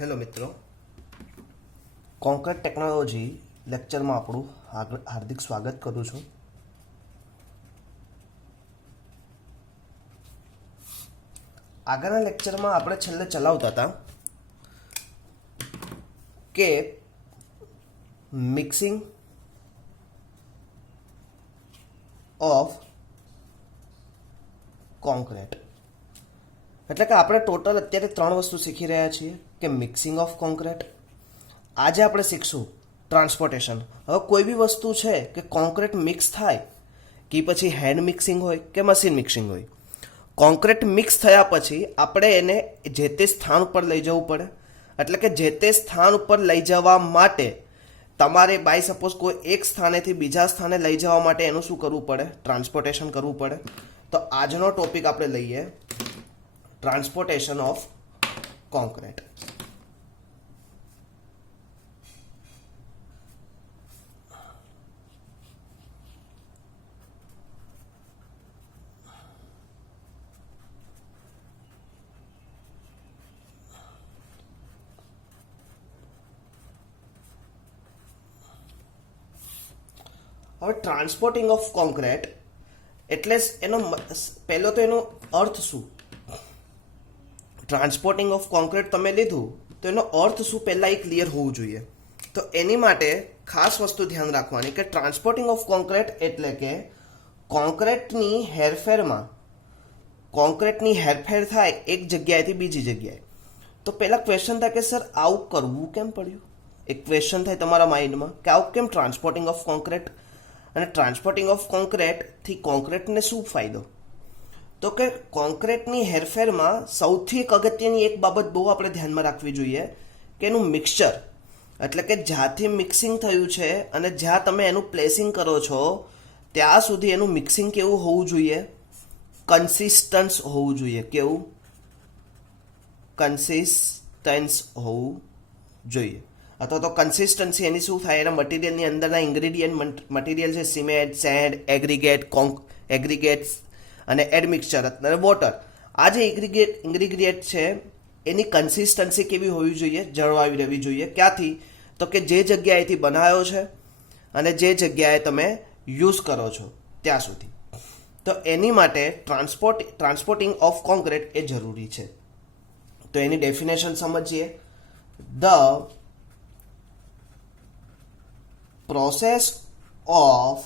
Hello મિત્રો, concrete technology લેક્ચરમાં આપણું હાર્દિક સ્વાગત કરું છું. આગળના લેક્ચરમાં આપણે છેલ્લે ચલાવતા હતા કે મિક્સિંગ ઓફ કોન્ક્રીટ, એટલે કે આપણે ટોટલ અત્યારે 3 વસ્તુ શીખી રહ્યા છીએ કે મિક્સિંગ ઓફ કોન્ક્રીટ. આજે આપણે શીખશું ટ્રાન્સપોર્ટેશન. હવે કોઈ બી વસ્તુ છે કે કોન્ક્રીટ મિક્સ થાય કે પછી હેન્ડ મિક્સિંગ હોય કે મશીન મિક્સિંગ હોય, કોન્ક્રીટ મિક્સ થયા પછી આપણે એને જે તે સ્થાન ઉપર લઈ જવું પડે. એટલે કે જે તે સ્થાન ઉપર લઈ જવા માટે તમારે બાય સપોઝ કોઈ એક સ્થાનેથી બીજા સ્થાને લઈ જવા માટે એનું શું કરવું પડે? ટ્રાન્સપોર્ટેશન કરવું પડે. તો આજનો ટોપિક આપણે લઈએ ટ્રાન્સપોર્ટેશન ઓફ કોન્ક્રીટ. હવે ટ્રાન્સપોર્ટિંગ ઓફ કોન્ક્રીટ એટલે એનો પહેલો તો એનો અર્થ શું? ટ્રાન્સપોર્ટિંગ ઓફ કોન્ક્રીટ તમે લીધું તો એનો અર્થ શું પહેલાં એ ક્લિયર હોવું જોઈએ. તો એની માટે ખાસ વસ્તુ ધ્યાન રાખવાની કે ટ્રાન્સપોર્ટિંગ ઓફ કોન્ક્રીટ એટલે કે કોન્ક્રીટની હેરફેર થાય એક જગ્યાએથી બીજી જગ્યાએ. તો પહેલાં ક્વેશ્ચન થાય કે સર આવું કરવું કેમ પડ્યું? એક ક્વેશ્ચન થાય તમારા માઇન્ડમાં કે આવું કેમ ટ્રાન્સપોર્ટિંગ ઓફ કોન્ક્રીટ, અને ટ્રાન્સપોર્ટિંગ ઓફ કોન્ક્રીટથી કોન્ક્રીટને શું ફાયદો? તો કે કોન્ક્રીટની હેરફેરમાં સૌથી અગત્યની એક બાબત બહુ આપણે ધ્યાનમાં રાખવી જોઈએ કે એનું મિક્સચર, એટલે કે જ્યાંથી મિક્સિંગ થયું છે અને જ્યાં તમે એનું પ્લેસિંગ કરો છો ત્યાં સુધી એનું મિક્સિંગ કેવું હોવું જોઈએ? કન્સિસ્ટન્સ હોવું જોઈએ. કેવું? કન્સિસ્ટન્સ હોવું જોઈએ. અથવા તો કન્સિસ્ટન્સી એની શું થાય? એના મટીરિયલની અંદરના ઇન્ગ્રેડિયન્ટ મટીરિયલ છે સિમેન્ટ, સેન્ડ, એગ્રીગેટ્સ અને એડમિક્સચર અને વોટર. આ જે ઇન્ગ્રેડિયન્ટ છે એની કન્સિસ્ટન્સી કેવી હોવી જોઈએ? જળવાવી રહેવી જોઈએ. ક્યાંથી? તો કે જે જગ્યાએથી બનાવ્યો છે અને જે જગ્યાએ તમે યુઝ કરો છો ત્યાં સુધી. તો એની માટે ટ્રાન્સપોર્ટિંગ ઓફ કોન્ક્રીટ એ જરૂરી છે. તો એની ડેફિનેશન સમજીએ. The process of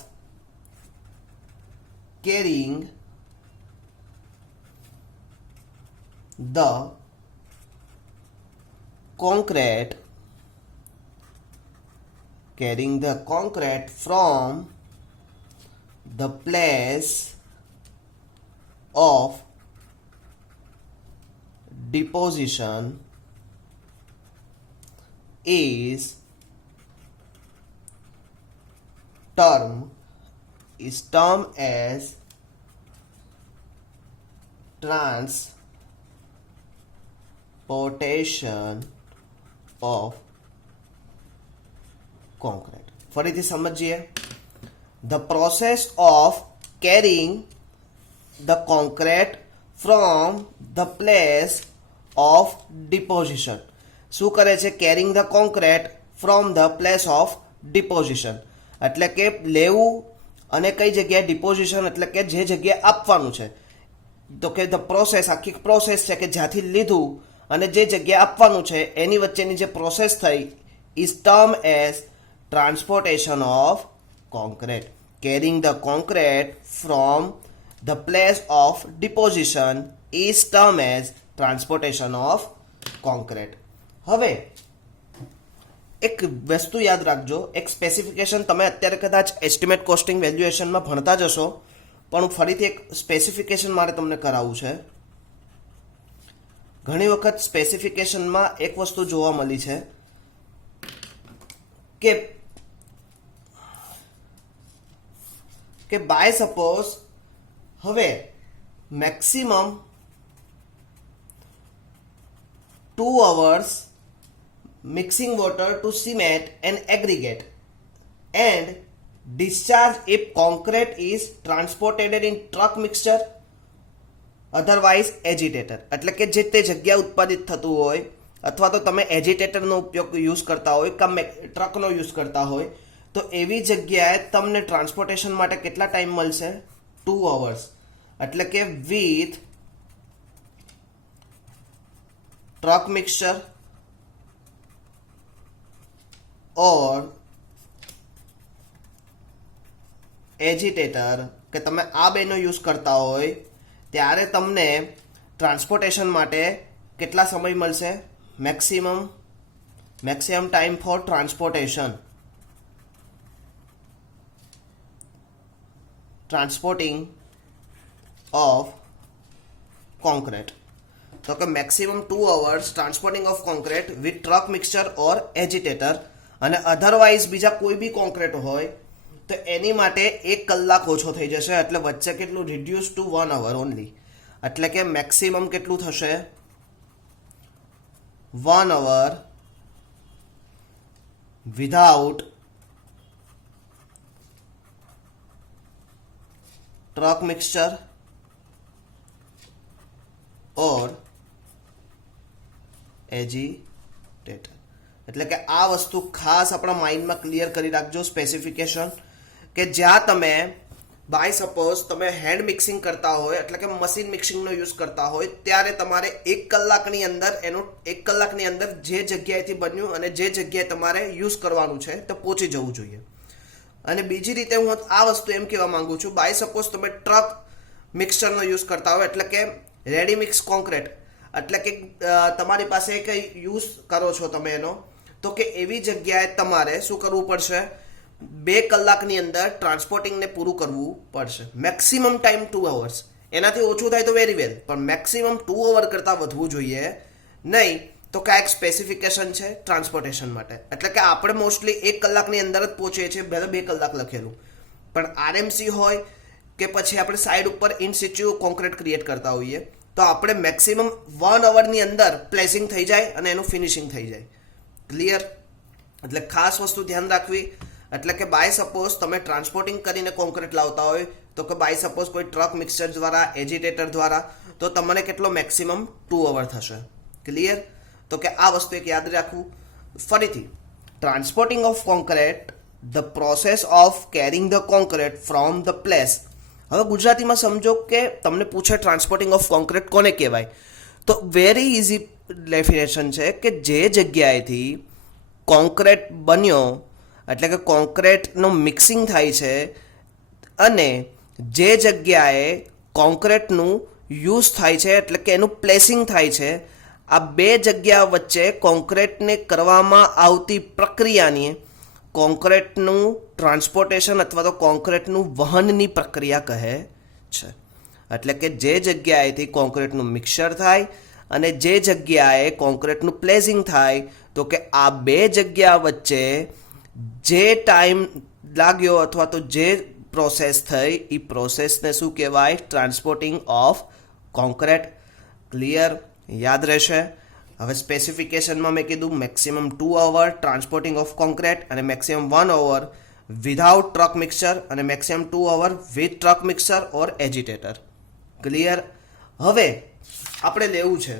carrying the concrete from the place of deposition is termed as transportation of concrete. ફરીથી સમજીએ. The process of carrying the concrete from the place of deposition. શું કરે છે? Carrying the concrete from the place of deposition, એટલે કે લેવું અને કઈ જગ્યાએ ડિપોઝિશન, એટલે કે જે જગ્યાએ આપવાનું છે. તો કે ધ પ્રોસેસ, આખી પ્રોસેસ છે કે જ્યાંથી લીધું અને જે જગ્યાએ આપવાનું છે એની વચ્ચેની જે પ્રોસેસ થઈ is term as transportation of concrete. Carrying the concrete from the place of deposition is term as transportation of concrete. હવે એક વસ્તુ યાદ રાખજો, એક સ્પેસિફિકેશન તમે અત્યારે કદાચ એસ્ટિમેટ કોસ્ટિંગ વેલ્યુએશનમાં ભણતા જ હશો, પણ ફરીથી એક સ્પેસિફિકેશન મારે તમને કરાવવું છે. ઘણી વખત સ્પેસિફિકેશનમાં એક વસ્તુ જોવા મળી છે કે બાય સપોઝ હવે maximum 2 hours mixing water to cement and aggregate and discharge if concrete is transported in truck mixture otherwise agitator. એટલે કે જે તે જગ્યા ઉત્પાદિત થતું હોય અથવા તો તમે એજિટેટરનો ઉપયોગ યુઝ કરતા હોય કે ટ્રકનો યુઝ કરતા હોય તો એવી જગ્યાએ તમને ટ્રાન્સપોર્ટેશન માટે કેટલા ટાઈમ મળશે 2 અવર્સ એટલે કે વિથ ટ્રક મિક્સચર ઓર એજિટેટર કે તમે આ બેનો યુઝ કરતા હોય ત્યારે તમને ટ્રાન્સપોર્ટેશન માટે કેટલા સમય મળશે maximum time for transporting of concrete તો કે maximum 2 hours transporting of concrete with truck mixture or agitator અને અધરવાઇઝ બીજા કોઈ બી કોન્ક્રીટ હોય તો એની માટે 1 કલાક ઓછો થઈ જશે એટલે વચ્ચે કેટલું રિડ્યુસ ટુ 1 અવર ઓનલી એટલે કે મેક્સિમમ કેટલું થશે 1 hour without truck mixture or એજિટેટર એટલે કે આ વસ્તુ ખાસ આપણા માઇન્ડમાં ક્લિયર કરી રાખજો સ્પેસિફિકેશન કે જ્યાં તમે બાય સપોઝ તમે હેન્ડ મિક્સિંગ કરતા હોય એટલે કે મશીન મિક્સિંગનો યુઝ કરતા હોય ત્યારે તમારે 1 કલાકની અંદર એનું 1 કલાકની અંદર જે જગ્યાએથી બન્યું અને જે જગ્યાએ તમારે યુઝ કરવાનું છે તો પહોંચી જવું જોઈએ અને બીજી રીતે હું આ વસ્તુ એમ કહેવા માંગુ છું બાય સપોઝ તમે ટ્રક મિક્સચરનો યુઝ કરતા હોય એટલે કે રેડી મિક્સ કોન્ક્રીટ એટલે કે તમારી પાસે કંઈ યુઝ કરો છો તમે એનો તો કે એવી જગ્યાએ તમારે શું કરવું પડશે 2 કલાકની અંદર ટ્રાન્સપોર્ટિંગને પૂરું કરવું પડશે મેક્સિમમ ટાઈમ 2 અવર્સ એનાથી ઓછું થાય તો વેરી વેલ પણ મેક્સિમમ 2 અવર કરતાં વધવું જોઈએ નહીં તો કે આ એક સ્પેસિફિકેશન છે ટ્રાન્સપોર્ટેશન માટે એટલે કે આપણે મોસ્ટલી 1 કલાકની અંદર જ પહોંચીએ છીએ ભલે 2 કલાક લખેલું પણ આરએમસી હોય કે પછી આપણે સાઈડ ઉપર ઇન સિચ્યુ કોન્ક્રીટ ક્રિએટ કરતા હોઈએ તો આપણે મેક્સિમમ 1 અવરની અંદર પ્લેસિંગ થઈ જાય અને એનું ફિનિશિંગ થઈ જાય ક્લિયર એટલે ખાસ વસ્તુ ધ્યાન રાખવી એટલે કે બાય સપોઝ તમે ટ્રાન્સપોર્ટિંગ કરીને કોન્ક્રીટ લાવતા હોય તો કે બાય સપોઝ કોઈ ટ્રક મિક્સચર દ્વારા એજિટેટર દ્વારા તો તમને કેટલો મેક્સિમમ 2 અવર થશે ક્લિયર તો કે આ વસ્તુ એક યાદ રાખવું ફરીથી transporting of concrete the process of carrying the concrete from the place હવે ગુજરાતીમાં સમજો કે તમને પૂછે ટ્રાન્સપોર્ટિંગ ઓફ કોન્ક્રીટ કોને કહેવાય તો વેરી ઇઝી ડેફિનેશન છે કે જે જગ્યાએથી કોન્ક્રીટ બન્યો એટલે કે કોન્ક્રીટનો મિક્સિંગ થાય છે અને જે જગ્યાએ કોન્ક્રીટનું યુઝ થાય છે એટલે કે એનું પ્લેસિંગ થાય છે આ 2 જગ્યા વચ્ચે કોન્ક્રીટને કરવામાં આવતી પ્રક્રિયાની કોન્ક્રીટનું ટ્રાન્સપોર્ટેશન અથવા તો કોન્ક્રીટનું વહનની પ્રક્રિયા કહે છે એટલે કે જે જગ્યાએથી કોન્ક્રીટનું મિક્સર થાય અને જે જગ્યાએ કોન્ક્રીટનું પ્લેસિંગ થાય તો કે આ 2 જગ્યા વચ્ચે જે ટાઈમ લાગ્યો અથવા તો જે પ્રોસેસ થઈ એ પ્રોસેસને શું કહેવાય ટ્રાન્સપોર્ટિંગ ઓફ કોન્ક્રીટ ક્લિયર યાદ રહેશે હવે સ્પેસિફિકેશનમાં મેં કીધું maximum 2 hour transporting of concrete અને maximum 1 hour without truck mixer અને maximum 2 hour with truck mixer or agitator clear હવે આપણે લેવું છે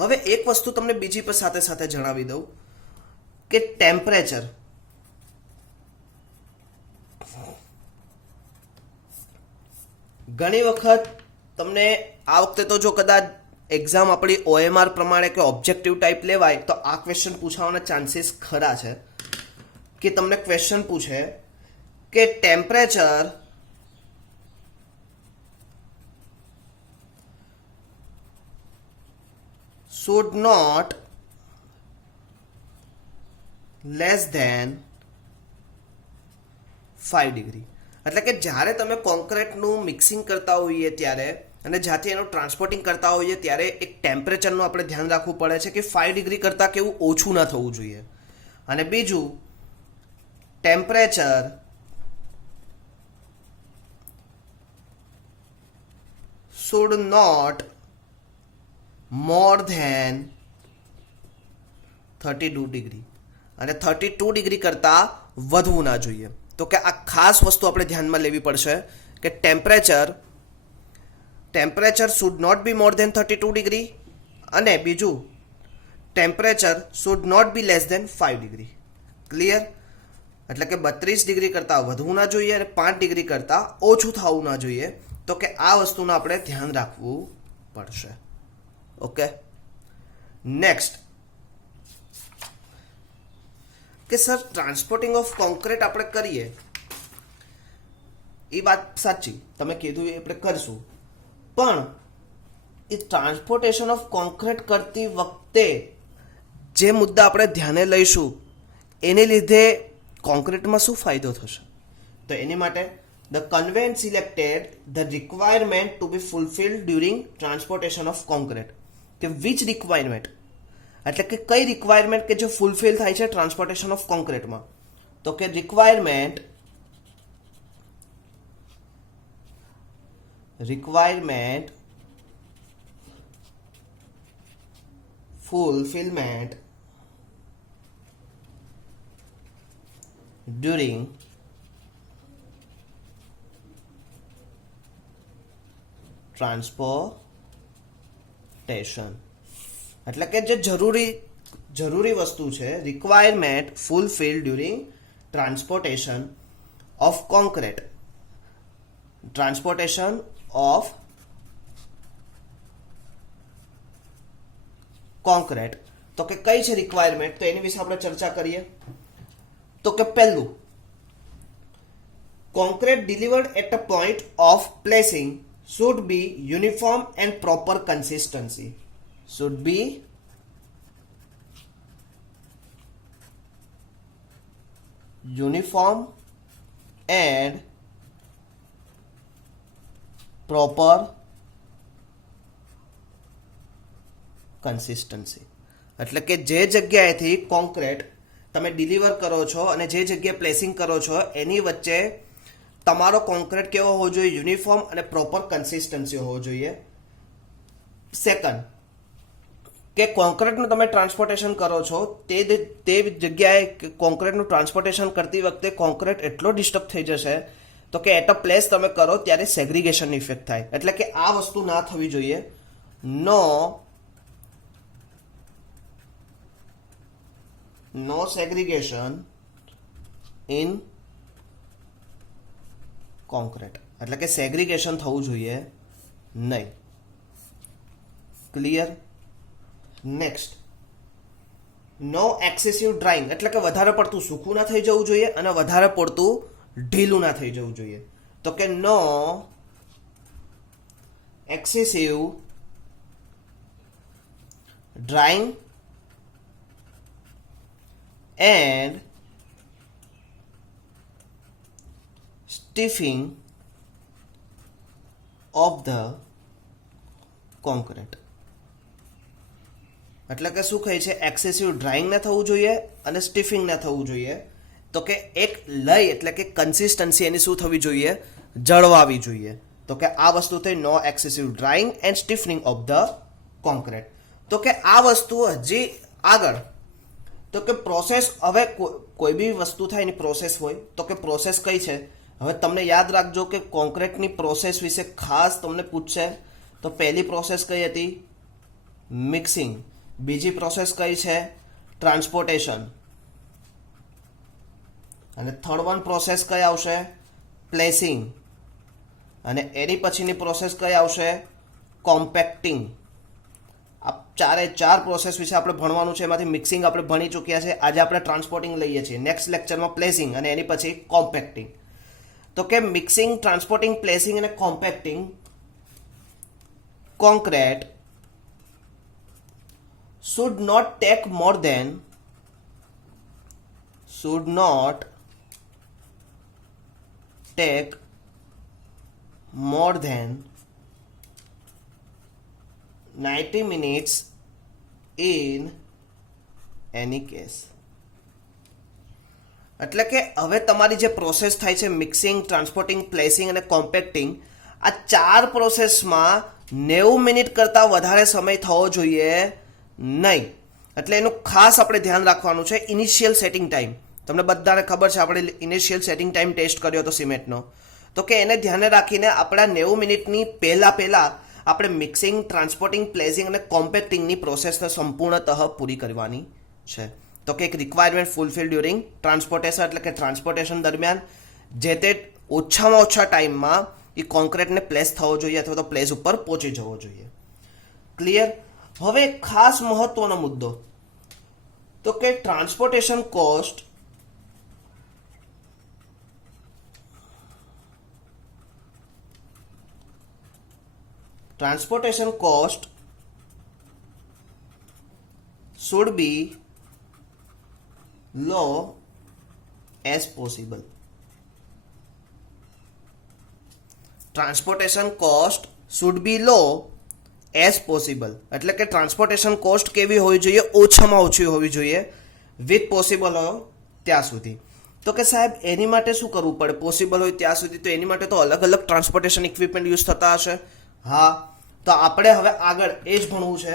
હવે એક વસ્તુ તમને બીજી પર સાથે સાથે જણાવી દઉં કે ટેમ્પરેચર ઘણી વખત તમને આ વખતે તો જો કદાચ એક્ઝામ આપણી OMR પ્રમાણે કે ઓબ્જેક્ટિવ ટાઈપ લેવાય તો આ ક્વેશ્ચન પૂછવાના ચાન્સીસ ખરા છે કે તમને ક્વેશ્ચન પૂછે કે temperature should not less than 5 degree એટલે કે જ્યારે તમે કોન્ક્રીટનું મિક્સિંગ કરતા હોઈએ ત્યારે અને જ્યાંથી એનું ટ્રાન્સપોર્ટિંગ કરતા હોઈએ ત્યારે એક ટેમ્પરેચરનું આપણે ધ્યાન રાખવું પડે છે કે 5 ડિગ્રી કરતાં કેવું ઓછું ના થવું જોઈએ અને બીજું temperature should not more than 32 degree અને 32 ડિગ્રી કરતાં વધવું ના જોઈએ તો કે આ ખાસ વસ્તુ આપણે ધ્યાનમાં લેવી પડશે કે temperature should not be more than 32 degree અને બીજું temperature should not be less than 5 degree. Clear? એટલે કે 32 ડિગ્રી કરતાં વધવું ના જોઈએ અને 5 ડિગ્રી કરતાં ઓછું થવું ના જોઈએ. તો કે આ વસ્તુનું આપણે ધ્યાન રાખવું પડશે. ઓકે, નેક્સ્ટ કે સર ટ્રાન્સપોર્ટિંગ ઓફ કોન્ક્રીટ આપણે કરીએ એ વાત સાચી, તમે કીધું એ આપણે કરશું, પણ એ ટ્રાન્સપોર્ટેશન ઓફ કોન્ક્રીટ કરતી વખતે જે મુદ્દા આપણે ધ્યાને લઈશું એને લીધે કોન્ક્રીટમાં શું ફાયદો થશે? તો એની માટે the convent selected the requirement to be fulfilled during transportation of concrete. કે વિચ રિક્વાયરમેન્ટ, એટલે કે કઈ રિક્વાયરમેન્ટ કે જે ફૂલફિલ થાય છે ટ્રાન્સપોર્ટેશન ઓફ કોન્ક્રીટમાં? તો કે રિક્વાયરમેન્ટ fulfillment during ટ્રાન્સપોર્ટેશન. એટલે કે જે જરૂરી વસ્તુ છે, requirement fulfil during transportation of concrete. Transportation of concrete. તો કે કઈ છે રિક્વાયરમેન્ટ? તો એની વિશે આપણે ચર્ચા કરીએ. તો કે પહેલું, concrete delivered at a point of placing should be uniform and proper consistency. Should be uniform and proper consistency. એટલે કે જે જગ્યાએથી કોન્ક્રીટ તમે ડિલિવર કરો છો અને જે જગ્યાએ પ્લેસિંગ કરો છો એની વચ્ચે તમારો કોન્ક્રીટ કેવો હોવો જોઈએ? યુનિફોર્મ અને પ્રોપર કન્સિસ્ટન્સી હોવો જોઈએ. સેકન્ડ, કે કોન્ક્રીટનું તમે ટ્રાન્સપોર્ટેશન કરો છો તે જગ્યાએ કોન્ક્રીટનું ટ્રાન્સપોર્ટેશન કરતી વખતે કોન્ક્રીટ એટલો ડિસ્ટર્બ થઈ જશે તો કે એટ અ પ્લેસ તમે કરો ત્યારે સેગ્રીગેશનની ઇફેક્ટ થાય. એટલે કે આ વસ્તુ ના થવી જોઈએ. નો સેગ્રીગેશન ઇન કોન્ક્રીટ. એટલે કે સેગ્રીગેશન થવું જોઈએ નહીં. ક્લિયર? નેક્સ્ટ, નો એક્સેસિવ ડ્રાઇંગ. એટલે કે વધારે પડતું સૂકું ના થઈ જવું જોઈએ અને વધારે પડતું ઢીલું ના થઈ જવું જોઈએ. તો કે no excessive drying and stiffing of the concrete. એટલે કે શું કહે છે? એક્સેસિવ ડ્રાઇંગ ના થવું જોઈએ અને સ્ટીફિંગ ના થવું જોઈએ. તો કે એક લય એટલે કે કન્સિસ્ટન્સી એની શું થવી જોઈએ? જળવાવી જોઈએ. તો કે આ વસ્તુ થઈ no excessive drying and stiffening of the concrete. તો કે આ વસ્તુ હજી આગળ, તો કે પ્રોસેસ, હવે કોઈ બી વસ્તુ થાય એની પ્રોસેસ હોય. તો કે પ્રોસેસ કઈ છે? હવે તમને યાદ રાખજો કે કોન્ક્રીટની પ્રોસેસ વિશે ખાસ તમને પૂછશે. તો પહેલી પ્રોસેસ કઈ હતી? મિક્સિંગ. બીજી પ્રોસેસ કઈ છે? ટ્રાન્સપોર્ટેશન. અને થર્ડ વન પ્રોસેસ કઈ આવશે? પ્લેસિંગ. અને એની પછીની પ્રોસેસ કઈ આવશે? કોમ્પેક્ટિંગ. આ ચાર પ્રોસેસ વિશે આપણે ભણવાનું છે. એમાંથી મિક્સિંગ આપણે ભણી ચૂક્યા છે. આજે આપણે ટ્રાન્સપોર્ટિંગ લઈએ છીએ. નેક્સ્ટ લેક્ચરમાં પ્લેસિંગ અને એની પછી કોમ્પેક્ટિંગ. તો કે મિક્સિંગ, ટ્રાન્સપોર્ટિંગ, પ્લેસિંગ અને કોમ્પેક્ટિંગ concrete should not take more than 90 minutes in any case. એટલે કે હવે તમારી જે પ્રોસેસ થાય છે મિક્સિંગ, ટ્રાન્સપોર્ટિંગ, પ્લેસિંગ અને કોમ્પેક્ટિંગ, આ ચાર પ્રોસેસમાં 90 મિનિટ કરતાં વધારે સમય થવો જોઈએ નહીં. એટલે એનું ખાસ આપણે ધ્યાન રાખવાનું છે. ઇનિશિયલ સેટિંગ ટાઈમ તમને બધાને ખબર છે, આપણે ઇનિશિયલ સેટિંગ ટાઈમ ટેસ્ટ કર્યો હતો સિમેન્ટનો. તો કે એને ધ્યાને રાખીને આપણા 90 મિનિટની પહેલાં આપણે મિક્સિંગ, ટ્રાન્સપોર્ટિંગ, પ્લેસિંગ અને કોમ્પેક્ટિંગની પ્રોસેસને સંપૂર્ણતઃ પૂરી કરવાની છે. તો કે એક રિક્વાયરમેન્ટ ફૂલફિલ ડ્યુરિંગ ટ્રાન્સપોર્ટેશન, એટલે કે ટ્રાન્સપોર્ટેશન દરમિયાન જે તે ઓછામાં ઓછા ટાઈમમાં એ કોન્ક્રીટને પ્લેસ થવો જોઈએ અથવા તો પ્લેસ ઉપર પહોંચી જવો જોઈએ. ક્લિયર? હવે ખાસ મહત્વનો મુદ્દો તો કે transportation cost should be low as possible. Transportation cost should be low as possible, એટલે કે ટ્રાન્સપોર્ટેશન કોસ્ટ કેવી હોવી જોઈએ? ઓછામાં ઓછી હોવી જોઈએ, વિથ પોસિબલ હોય ત્યાં સુધી. તો કે સાહેબ એની માટે શું કરવું પડે? પોસિબલ હોય ત્યાં સુધી તો એની માટે તો અલગ અલગ ટ્રાન્સપોર્ટેશન ઇક્વિપમેન્ટ યુઝ થતા હશે. હા, તો આપણે હવે આગળ એ જ ભણવું છે.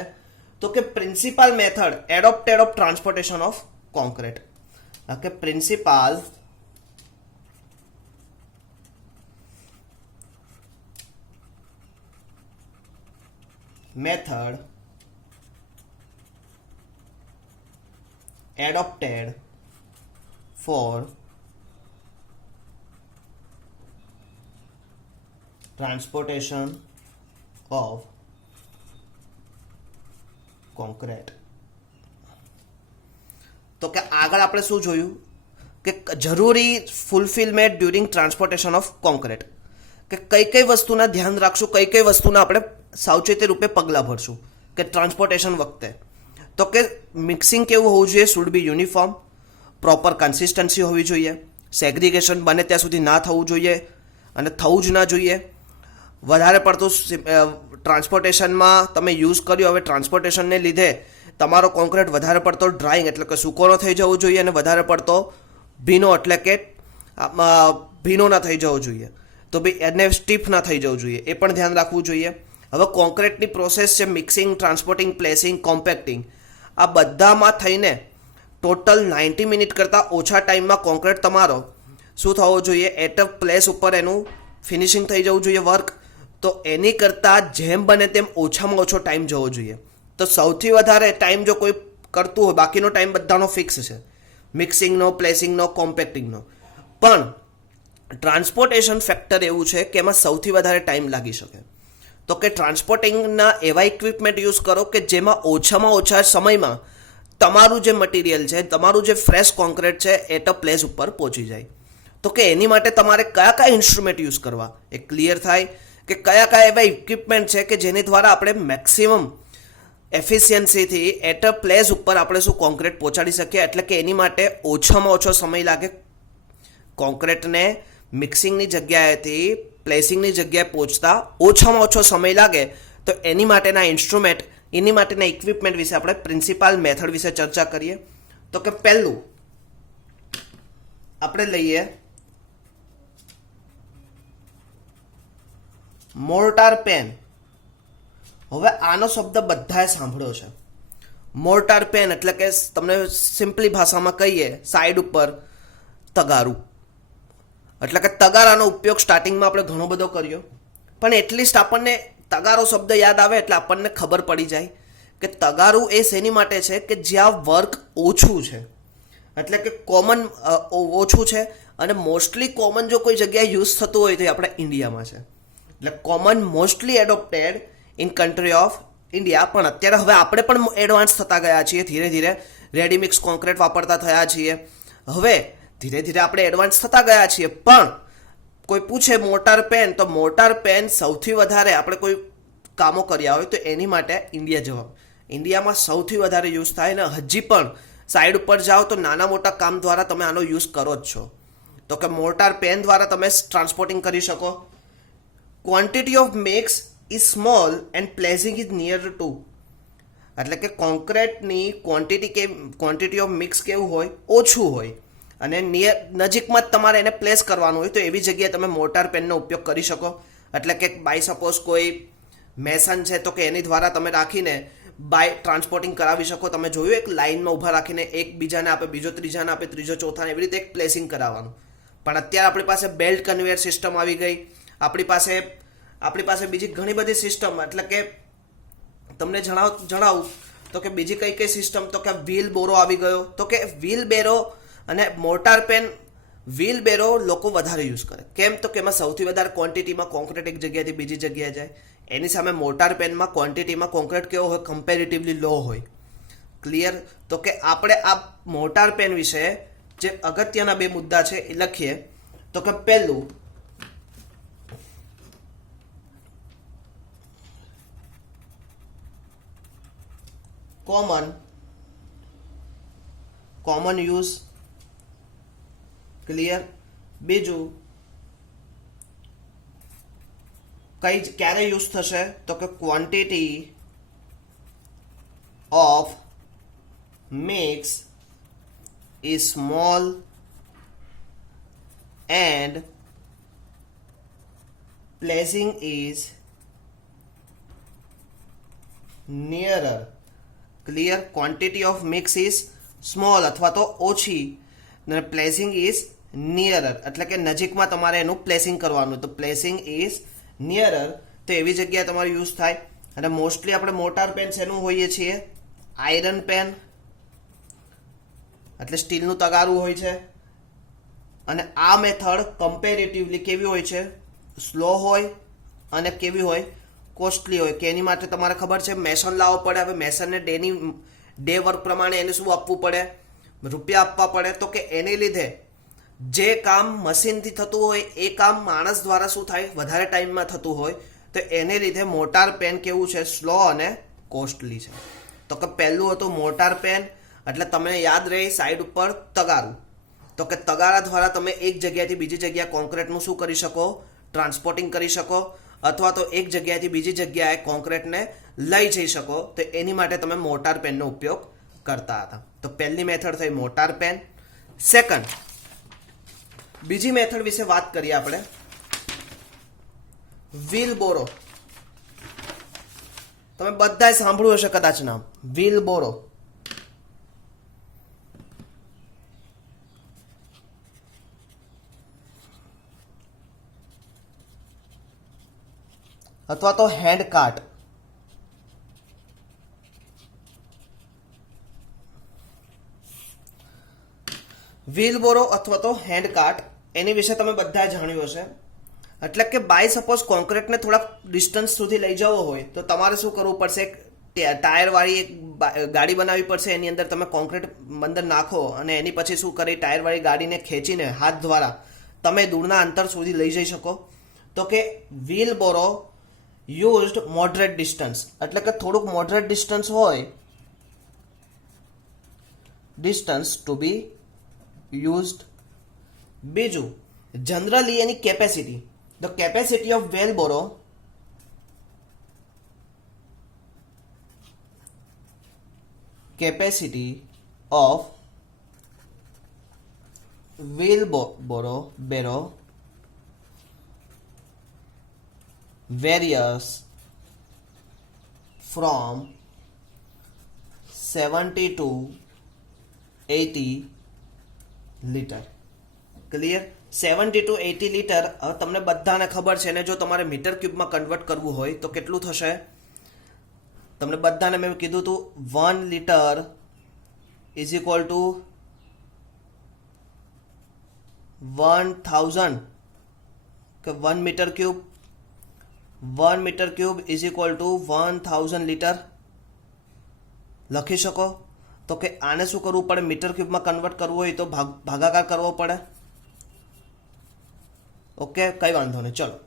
તો કે principal method adopted of transportation of concrete, કે principal method adopted for transportation of concrete. તો કે આગળ આપણે શું જોયું કે જરૂરી fulfilment during transportation of concrete, કે કઈ કઈ વસ્તુના ધ્યાન રાખશું, કઈ કઈ વસ્તુના આપણે સાવચેતી રૂપે પગલાં ભરશું કે ટ્રાન્સપોર્ટેશન વખતે. તો કે મિક્સિંગ કેવું હોવું જોઈએ? Should be uniform, proper consistency હોવી જોઈએ, સેગ્રિગેશન બને ત્યાં સુધી ના થવું જોઈએ અને થવું જ ના જોઈએ. વધારે પડતું ટ્રાન્સપોર્ટેશનમાં તમે યુઝ કર્યો, હવે ટ્રાન્સપોર્ટેશનને લીધે તમારો કોન્ક્રીટ વધારે પડતો ડ્રાઈંગ એટલે કે સૂકો ન થઈ જવો જોઈએ અને વધારે પડતો ભીનો એટલે કે ભીનો ના થઈ જવો જોઈએ, તો બી એને સ્ટીફ ના થઈ જવું જોઈએ, એ પણ ધ્યાન રાખવું જોઈએ. હવે કોન્ક્રીટની પ્રોસેસ છે મિક્સિંગ, ટ્રાન્સપોર્ટિંગ, પ્લેસિંગ, કોમ્પેક્ટિંગ, આ બધામાં થઈને ટોટલ 90 મિનિટ કરતાં ઓછા ટાઈમમાં કોન્ક્રીટ તમારો શું થવો જોઈએ? એટ અ પ્લેસ ઉપર એનું ફિનિશિંગ થઈ જવું જોઈએ વર્ક. તો એની કરતાં જેમ બને તેમ ઓછામાં ઓછો ટાઈમ જવો જોઈએ. તો સૌથી વધારે ટાઈમ જો કોઈ કરતું હોય, બાકીનો ટાઈમ બધાનો ફિક્સ છે, મિક્સિંગનો, પ્લેસિંગનો, કોમ્પેક્ટિંગનો, પણ ટ્રાન્સપોર્ટેશન ફેક્ટર એવું છે કે એમાં સૌથી વધારે ટાઈમ લાગી શકે. તો કે ટ્રાન્સપોર્ટિંગના એવા ઇક્વિપમેન્ટ યુઝ કરો કે જેમાં ઓછામાં ઓછા સમયમાં તમારું જે મટીરિયલ છે, તમારું જે ફ્રેશ કોન્ક્રીટ છે એટ અ પ્લેસ ઉપર પહોંચી જાય. તો કે એની માટે તમારે કયા કયા ઇન્સ્ટ્રુમેન્ટ યુઝ કરવા એ ક્લિયર થાય કે કયા કયા એવા ઇક્વિપમેન્ટ છે કે જેની દ્વારા આપણે મેક્સિમમ એફિશિયન્સીથી એટ અ પ્લેસ ઉપર આપણે શું કોન્ક્રીટ પહોંચાડી શકીએ. એટલે કે એની માટે ઓછામાં ઓછો સમય લાગે કોન્ક્રીટને મિક્સિંગની જગ્યાએથી પ્લેસિંગની જગ્યાએ પહોંચતા ઓછામાં ઓછો સમય લાગે. તો એની માટેના ઇન્સ્ટ્રુમેન્ટ, એની માટેના ઇક્વિપમેન્ટ વિશે આપણે પ્રિન્સિપાલ મેથડ વિશે ચર્ચા કરીએ. તો કે પહેલું આપણે લઈએ મોર્ટાર પેન. હવે આનો શબ્દ બધાએ સાંભળ્યો છે. મોર્ટાર પેન એટલે કે તમને સિમ્પલી ભાષામાં કહીએ સાઈડ ઉપર તગારું, એટલે કે તગારાનો ઉપયોગ સ્ટાર્ટિંગમાં આપણે ઘણો બધો કર્યો, પણ એટલીસ્ટ આપણને તગારો શબ્દ યાદ આવે એટલે આપણને ખબર પડી જાય કે તગારું એ શેની માટે છે કે જ્યાં વર્ક ઓછું છે, એટલે કે કોમન ઓછું છે અને મોસ્ટલી કોમન જો કોઈ જગ્યાએ યુઝ થતું હોય તો એ આપણા ઇન્ડિયામાં છે. એટલે common mostly adopted in country of India. પણ અત્યારે હવે આપણે પણ એડવાન્સ થતા ગયા છીએ, ધીરે ધીરે રેડીમિક્સ કોન્ક્રીટ વાપરતા થયા છીએ. હવે ધીરે ધીરે આપણે એડવાન્સ થતા ગયા છીએ. પણ કોઈ પૂછે મોર્ટાર પેન, તો મોર્ટાર પેન સૌથી વધારે આપણે કોઈ કામો કર્યા હોય તો એની માટે ઇન્ડિયા જવાબ. ઇન્ડિયામાં સૌથી વધારે યુઝ થાય ને હજી પણ સાઈડ ઉપર જાઓ તો નાના મોટા કામ દ્વારા તમે આનો યુઝ કરો જ છો. તો કે મોર્ટાર પેન દ્વારા તમે ટ્રાન્સપોર્ટિંગ કરી શકો. Quantity of mix is small and placing is near to, એટલે કે કોન્ક્રીટની ક્વોન્ટિટી ઓફ મિક્સ કેવું હોય? ઓછું હોય અને નજીકમાં જ તમારે એને પ્લેસ કરવાનું હોય તો એવી જગ્યાએ તમે મોર્ટાર પેનનો ઉપયોગ કરી શકો. એટલે કે બાય સપોઝ કોઈ મેસન છે તો કે એની દ્વારા તમે રાખીને બાય ટ્રાન્સપોર્ટિંગ કરાવી શકો. તમે જોયું એક લાઇનમાં ઊભા રાખીને એક બીજાને આપે, બીજો ત્રીજાને આપે, ત્રીજો ચોથાને, એવી રીતે એક પ્લેસિંગ કરાવવાનું. પણ અત્યારે આપણી પાસે બેલ્ટ કન્વેયર સિસ્ટમ આવી ગઈ, આપણી પાસે આપણી પાસે બીજી ઘણી બધી સિસ્ટમ, એટલે કે તમને જણાવું તો કે બીજી કઈ કઈ સિસ્ટમ, તો કે વ્હીલ બોરો આવી ગયો. તો કે વ્હીલ બેરો અને મોર્ટાર પેન, વ્હીલ બેરો લોકો વધારે યુઝ કરે. કેમ? તો કે એમાં સૌથી વધારે ક્વોન્ટિટીમાં કોન્ક્રીટ એક જગ્યાએથી બીજી જગ્યાએ જાય. એની સામે મોર્ટાર પેનમાં ક્વોન્ટિટીમાં કોન્ક્રીટ કેવો હોય? કમ્પેરેટિવલી લો હોય. ક્લિયર? તો કે આપણે આ મોર્ટાર પેન વિશે જે અગત્યના બે મુદ્દા છે એ લખીએ. તો કે પહેલું, કોમન યુઝ. ક્લિયર? બીજું, ક્યારે યુઝ થશે? તો કે quantity of mix is small and placing is nearer. Clear? Quantity of mix is small અથવા તો ઓછી, અને પ્લેસિંગ ઇઝ નિયરર એટલે કે નજીકમાં તમારે એનું પ્લેસિંગ કરવાનું. તો પ્લેસિંગ ઇઝ નિયરર, તો એવી જગ્યાએ તમારે યુઝ થાય. અને મોસ્ટલી આપણે મોર્ટાર પેન શેનું હોઈએ છીએ? આયરન પેન, એટલે સ્ટીલનું તગારું હોય છે. અને આ મેથડ કમ્પેરેટિવલી કેવી હોય છે? સ્લો હોય અને કેવી હોય? કોસ્ટલી હોય. કે એની માટે તમારે ખબર છે મેસન લાવવો પડે. હવે મેસનને ડે વર્ક પ્રમાણે એને શું આપવું પડે? રૂપિયા આપવા પડે. તો કે એને લીધે જે કામ મશીનથી થતું હોય એ કામ માણસ દ્વારા શું થાય? વધારે ટાઈમમાં થતું હોય. તો એને લીધે મોર્ટાર પેન કેવું છે? સ્લો અને કોસ્ટલી છે. તો કે પહેલું હતું મોર્ટાર પેન, એટલે તમને યાદ રહે સાઈડ ઉપર તગારું. તો કે તગારા દ્વારા તમે એક જગ્યાએથી બીજી જગ્યાએ કોન્ક્રીટનું શું કરી શકો? ટ્રાન્સપોર્ટિંગ કરી શકો, અથવા તો એક જગ્યાએથી બીજી જગ્યાએ કોન્ક્રીટને લઈ જઈ શકો. તો એની માટે તમે મોર્ટાર પેનનો ઉપયોગ કરતા હતા. તો પહેલી મેથડ થઈ મોર્ટાર પેન. સેકન્ડ, બીજી મેથડ વિશે વાત કરીએ આપણે, વ્હીલ બોરો. તમે બધાએ સાંભળ્યું હશે કદાચ નામ વ્હીલ બોરો. અથવા તો હેન્ડ કાર્ટ. વ્હીલ બોરો અથવા તો હેન્ડ કાર્ટ, એની વિશે તમે બધા જાણ્યું હશે. એટલે કે બાય સપોઝ કોન્ક્રીટને થોડાક ડિસ્ટન્સ સુધી લઈ જવો હોય તો તમારે શું કરવું પડશે? ટાયરવાળી એક ગાડી બનાવવી પડશે. એની અંદર તમે કોન્ક્રીટ અંદર નાખો અને એની પછી શું કરી? ટાયરવાળી ગાડીને ખેંચીને હાથ દ્વારા તમે દૂરના અંતર સુધી લઈ જઈ શકો. તો કે વ્હીલ બોરો યુઝડ મોડરેટ ડિસ્ટન્સ, એટલે કે થોડુંક મોડરેટ ડિસ્ટન્સ હોય, ડિસ્ટન્સ ટુ બી યુઝડ. બીજું, generally any capacity, the capacity of wheel borrow capacity of wheelbarrow varies from 70 to 80 litre. Clear? 70 to 80 litre. હવે તમને બધાને ખબર છે ને, જો તમારે મીટર ક્યુબમાં કન્વર્ટ કરવું હોય તો કેટલું થશે? તમને બધાને મેં કીધું હતું 1 લીટર ઇઝ ઇક્વલ ટુ 1000, કે 1 metre cube. 1 metre cube is equal to 1000 litre લખી શકો. તો કે આને શું કરવું પડે? મીટર ક્યુબમાં કન્વર્ટ કરવું હોય તો ભાગાકાર કરવો પડે. ઓકે, કઈ વાંધો નહીં. ચલો,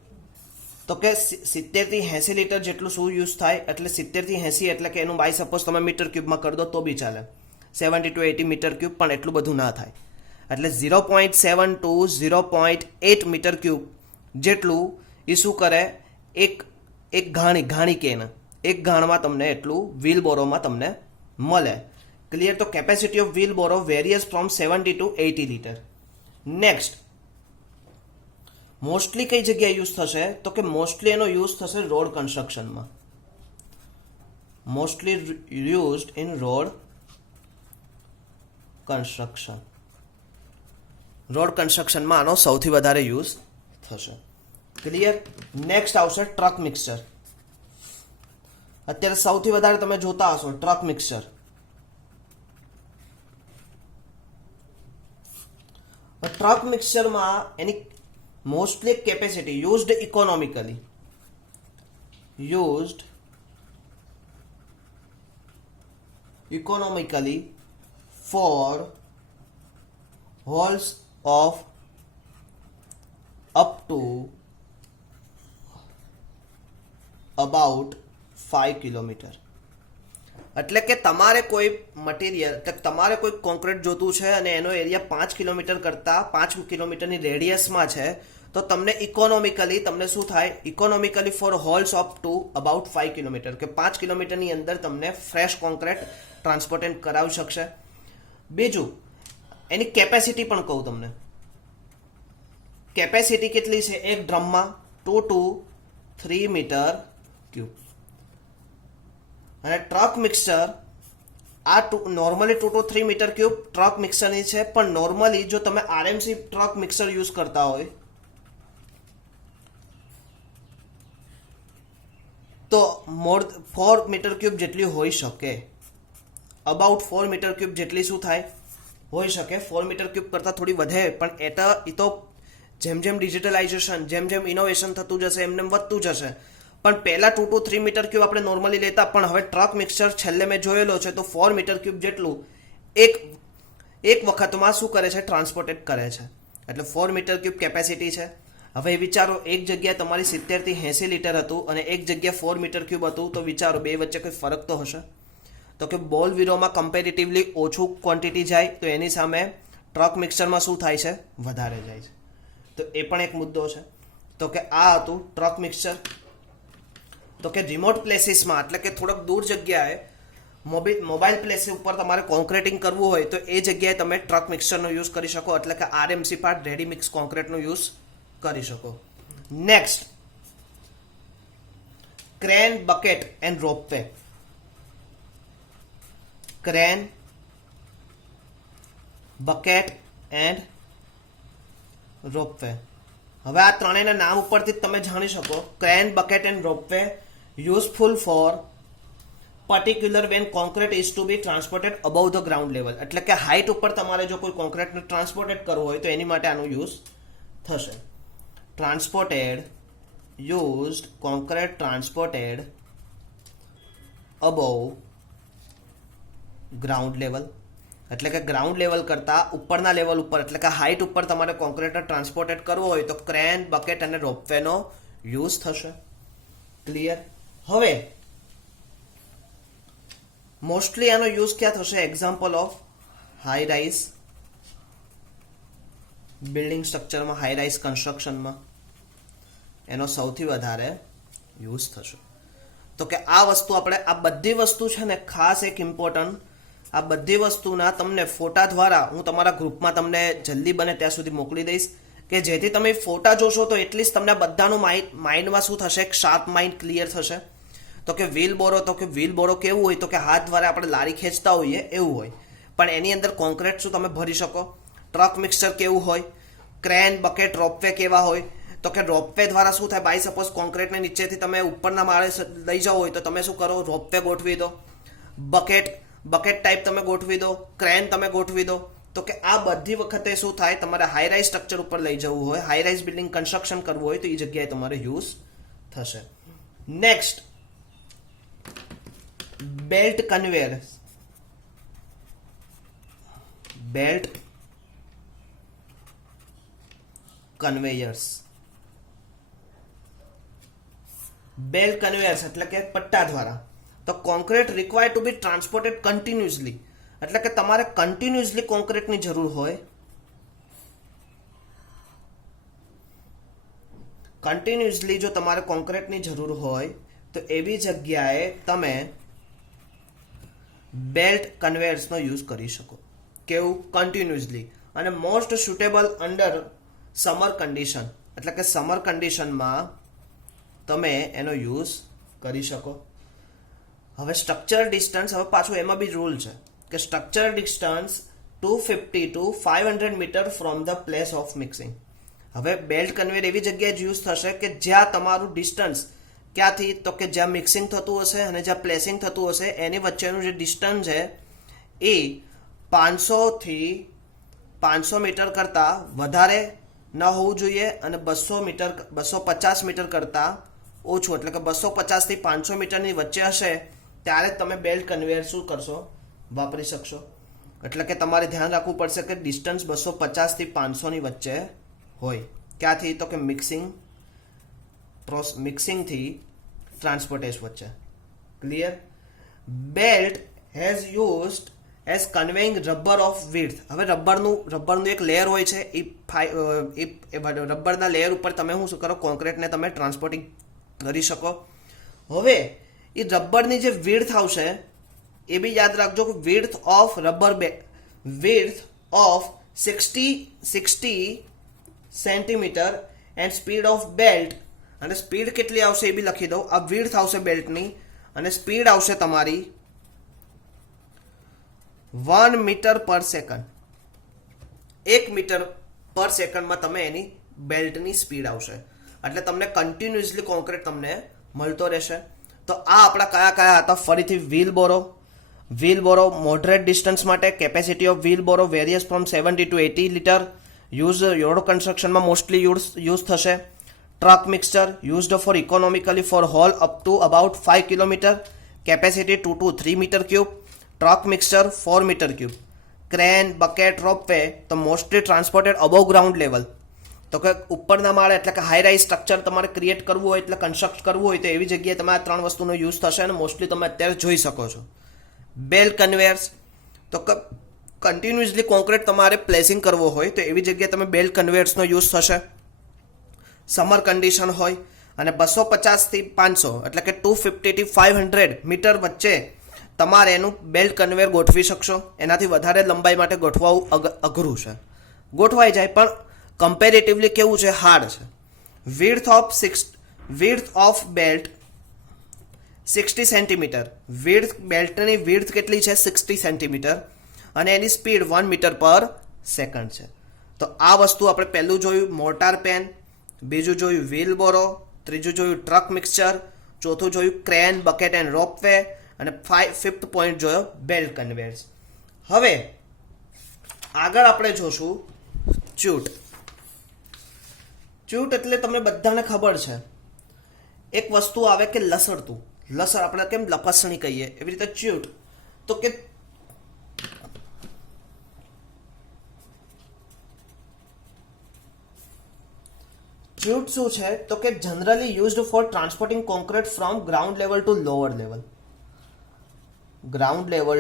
તો કે 70 થી 80 લીટર જેટલું શું યુઝ થાય? એટલે 70 થી 80 એટલે કે એનું બાય સપોઝ તમે મીટર ક્યુબમાં કરી દો તો બી ચાલે. 70 to 80 મીટર ક્યુબ, પણ એટલું બધું ના થાય. એટલે 0.7 to 0.8 મીટર ક્યુબ જેટલું એ શું કરે? એક ઘાણી કેન, એક ઘાણમાં તમને એટલું વ્હીલ બોરોમાં તમને મળે. ક્લિયર? તો capacity of wheel barrow various from 70 to 80 litre. Next, mostly કઈ જગ્યાએ યુઝ થશે? તો કે મોસ્ટલી એનો યુઝ થશે રોડ કન્સ્ટ્રક્શનમાં. Mostly used in road construction. Road કન્સ્ટ્રક્શનમાં આનો સૌથી વધારે યુઝ થશે. ક્લિયર. નેક્સ્ટ આવશે ટ્રક મિક્સચર. અત્યારે સૌથી વધારે તમે જોતા હશો ટ્રક મિક્સચર. ટ્રક મિક્સચરમાં એની mostly capacity used economically for holes of up to about 5 kilometre. એટલે કે તમારે કોઈ મટીરિયલ તમારે કોઈ કોન્ક્રીટ જોતું છે અને એનો એરિયા 5 કિલોમીટર કરતાં 5 કિલોમીટરની રેડિયસમાં છે, તો તમને ઇકોનોમિકલી તમને શું થાય, economically for hauls up to about 5 kilometre કે 5 કિલોમીટરની અંદર તમને ફ્રેશ કોન્ક્રીટ ટ્રાન્સપોર્ટેડ કરાવી શકશે. બીજું એની કેપેસિટી પણ કહું તમને. કેપેસિટી કેટલી છે એક ડ્રમમાં? 2 to 3 મીટર ક્યુબ. અને ટ્રક મિક્સર આ normally 2 to 3 metre cube truck મિક્સરની છે, પણ નોર્મલી જો તમે આરએમસી ટ્રક મિક્સર યુઝ કરતા હોય તો મોર 4 મીટર ક્યુબ જેટલી હોઈ શકે. અબાઉટ 4 મીટર ક્યુબ જેટલી શું થાય હોઈ શકે. 4 મીટર ક્યુબ કરતાં થોડી વધે, પણ એ તો જેમ જેમ ડિજિટલાઇઝેશન જેમ જેમ ઇનોવેશન થતું જશે એમને વધતું જશે. પણ પહેલા 2 to 3 મીટર ક્યુબ આપણે નોર્મલી લેતા, પણ હવે ટ્રક મિક્સચર છેલ્લે મેં જોયેલો છે તો 4 મીટર ક્યુબ જેટલું એક વખતમાં શું કરે છે, ટ્રાન્સપોર્ટેડ કરે છે. એટલે 4 મીટર ક્યુબ કેપેસિટી છે. હવે વિચારો એક જગ્યાએ તમારી 70 થી 80 લીટર હતું અને એક જગ્યાએ 4 મીટર ક્યુબ હતું, તો વિચારો બે વચ્ચે કોઈ ફરક તો હશે. તો કે બોલ વીરોમાં કમ્પેરેટિવલી ઓછું ક્વોન્ટિટી જાય તો એની સામે ટ્રક મિક્સચરમાં શું થાય છે, વધારે જાય છે. તો એ પણ એક મુદ્દો છે. તો કે આ હતું ટ્રક મિક્સચર. તો કે રિમોટ પ્લેસીસમાં એટલે કે થોડોક દૂર જગ્યાએ મોબાઈલ પ્લેસ ઉપર તમારે કોન્ક્રીટિંગ કરવું હોય તો એ જગ્યાએ તમે ટ્રક મિક્સચરનો યુઝ કરી શકો, એટલે કે આરએમસી પાર્ટ રેડી મિક્સ કોન્ક્રીટનો યુઝ કરી શકો. Next crane, bucket and ropeway. Crane, bucket and ropeway. હવે આ ત્રણેયના નામ ઉપરથી તમે જાણી શકો. Crane, bucket and ropeway useful for particular when concrete is to be transported above the ground level. એટલે કે હાઇટ ઉપર તમારે જો કોઈ કોન્ક્રીટને ટ્રાન્સપોર્ટેડ કરવું હોય તો એની માટે આનો યુઝ થશે. Concrete transported above ground level. એટલે કે ગ્રાઉન્ડ લેવલ કરતાં ઉપરના લેવલ ઉપર એટલે કે હાઇટ ઉપર તમારે કોન્ક્રીટને ટ્રાન્સપોર્ટેડ કરવો હોય તો ક્રેન, બકેટ અને રોપવેનો યુઝ થશે. ક્લિયર. હવે મોસ્ટલી આનો યુઝ ક્યાં થશે? Example of high rise building સ્ટ્રક્ચરમાં, હાઈ રાઇઝ કન્સ્ટ્રક્શનમાં એનો સૌથી વધારે યુઝ થશે. તો કે આ વસ્તુ આપણે આ બધી વસ્તુ છે ને ખાસ એક ઇમ્પોર્ટન્ટ, આ બધી વસ્તુના તમને ફોટા દ્વારા હું તમારા ગ્રુપમાં તમને જલ્દી બને ત્યાં સુધી મોકલી દઈશ, કે જેથી તમે ફોટા જોશો તો એટલીસ્ટ તમને બધાનું માઇન્ડમાં શું થશે, એક શાર્પ માઇન્ડ ક્લિયર થશે. તો કે વ્હીલ બોરો કેવું હોય? તો કે હાથ દ્વારા આપણે લારી ખેંચતા હોઈએ એવું હોય, પણ એની અંદર કોન્ક્રીટ શું તમે ભરી શકો. ટ્રક મિક્સચર કેવું હોય? ક્રેન, બકેટ, રોપવે કેવા હોય? તો કે રોપવે દ્વારા શું થાય, બાય સપોઝ કોન્ક્રીટને નીચેથી તમે ઉપરના માળે લઈ જાઓ હોય તો તમે શું કરો, રોપવે ગોઠવી દો. બકેટ ટાઈપ તમે ગોઠવી દો. ક્રેન તમે ગોઠવી દો. તો કે આ બધી વખતે શું થાય, તમારે હાઈ રાઇઝ સ્ટ્રક્ચર ઉપર લઈ જવું હોય, હાઈ રાઇઝ બિલ્ડિંગ કન્સ્ટ્રક્શન કરવું હોય તો એ જગ્યાએ તમારે યુઝ થશે. Next belt conveyor. Belt conveyors એટલે કે પટ્ટા દ્વારા. તો concrete require to be transported continuously. એટલે કે તમારે કન્ટિન્યુઅસલી કોન્ક્રીટની જરૂર હોય. કન્ટિન્યુઅસલી જો તમારે કોન્ક્રીટની જરૂર હોય તો એવી જગ્યાએ તમે બેલ્ટ કન્વેયર્સનો યુઝ કરી શકો. કેવું? કન્ટિન્યુઅસલી. અને most suitable under summer condition. એટલે કે સમર કન્ડિશનમાં તમે એનો યુઝ કરી શકો. હવે સ્ટ્રક્ચર ડિસ્ટન્સ, હવે પાછું એમાં બી રૂલ છે કે structure distance 250 to 500 metre from the place of mixing. હવે બેલ્ટ કન્વેયર એવી જગ્યાએ જ યુઝ થશે કે જ્યાં તમારું ડિસ્ટન્સ ક્યાંથી, તો કે જ્યાં મિક્સિંગ થતું હશે અને જ્યાં પ્લેસિંગ થતું હશે એની વચ્ચેનું જે ડિસ્ટન્સ છે એ 500 મીટર કરતાં વધારે ન હોવું જોઈએ અને 250 મીટર કરતાં ઓછું, એટલે કે 250 થી 500 મીટરની વચ્ચે હશે ત્યારે તમે બેલ્ટ કન્વેયર શું કરશો, વાપરી શકશો. એટલે કે તમારે ધ્યાન રાખવું પડશે કે ડિસ્ટન્સ 250 થી 500 ની વચ્ચે હોય. ક્યાંથી, તો કે મિક્સિંગથી ટ્રાન્સપોર્ટેશન વચ્ચે. Clear. Belt has used as conveying rubber of width. હવે રબરનું એક લેયર હોય છે, એ રબરના લેયર ઉપર તમે શું કરો, કોન્ક્રીટને તમે ટ્રાન્સપોર્ટિંગ કરી શકો. હવે એ રબરની જે વિડ્થ આવશે એ બી યાદ રાખજો કે width of 60 centimetre and speed of belt, અને સ્પીડ કેટલી આવશે એ બી લખી દઉં. આ વિડ્થ આવશે બેલ્ટની અને સ્પીડ આવશે તમારી 1 મીટર પર સેકન્ડ. 1 મીટર પર સેકન્ડમાં તમે એની બેલ્ટની સ્પીડ આવશે. એટલે તમને કન્ટિન્યુઅસલી કોન્ક્રીટ તમને મળતો રહેશે. તો આ આપણા કયા હતા ફરીથી. વ્હીલ બોરો મોડરેટ ડિસ્ટન્સ માટે capacity of wheel barrow various from 70 to 80 litre. Use road કન્સ્ટ્રક્શનમાં મોસ્ટલી યુઝ થશે. Truck mixture used for economically for haul up to about 5 kilometre, capacity 2 to 3 metre cube. Truck mixture 4 metre cube. Crane, bucket, ropeway તો mostly transported above ground level. તો કે ઉપરના માળે, એટલે કે high rise structure તમારે create કરવું હોય, એટલે કન્સ્ટ્રક્ટ કરવું હોય તો એવી જગ્યાએ તમે આ 3 વસ્તુનો યુઝ થશે અને મોસ્ટલી તમે અત્યારે જોઈ શકો છો. બેલ્ટ કન્વેયર્સ તો કન્ટિન્યુઅસલી કોન્ક્રીટ તમારે પ્લેસિંગ કરવો હોય તો એવી જગ્યાએ તમે બેલ્ટ કન્વેયર્સનો યુઝ થશે. સમર કન્ડિશન હોય અને 250 થી 500 એટલે કે 250 થી 500 મીટર વચ્ચે તમારે એનું બેલ્ટ કન્વેયર ગોઠવી શકશો. એનાથી વધારે લંબાઈ માટે ગોઠવાવું અઘરું છે. ગોઠવાઈ જાય પણ કમ્પેરેટિવલી કેવું છે, હાર્ડ છે. Width of belt 60 centimetre. બેલ્ટની વિડ્થ કેટલી છે, 60 સેન્ટીમીટર, અને એની સ્પીડ 1 મીટર પર સેકન્ડ છે. તો આ વસ્તુ આપણે પહેલું જોયું મોર્ટાર પેન, બીજું જોયું વ્હીલ બોરો, ત્રીજું જોયું ટ્રક મિક્સચર, ચોથું જોયું ક્રેન, બકેટ એન્ડ રોપવે, અને ફિફ્થ પોઈન્ટ જોયો બેલ્ટ કન્વેયર્સ. હવે આગળ આપણે જોશું ચ્યુટ એટલે તમને બધાને ખબર છે એક વસ્તુ આવે કે લસણતું. લસણ આપણે કેમ લપસણી કહીએ એવી રીતે ચ્યુટ. તો કે ચ્યુટ શું છે, તો કે generally used for transporting concrete from ground level to lower level. Ground level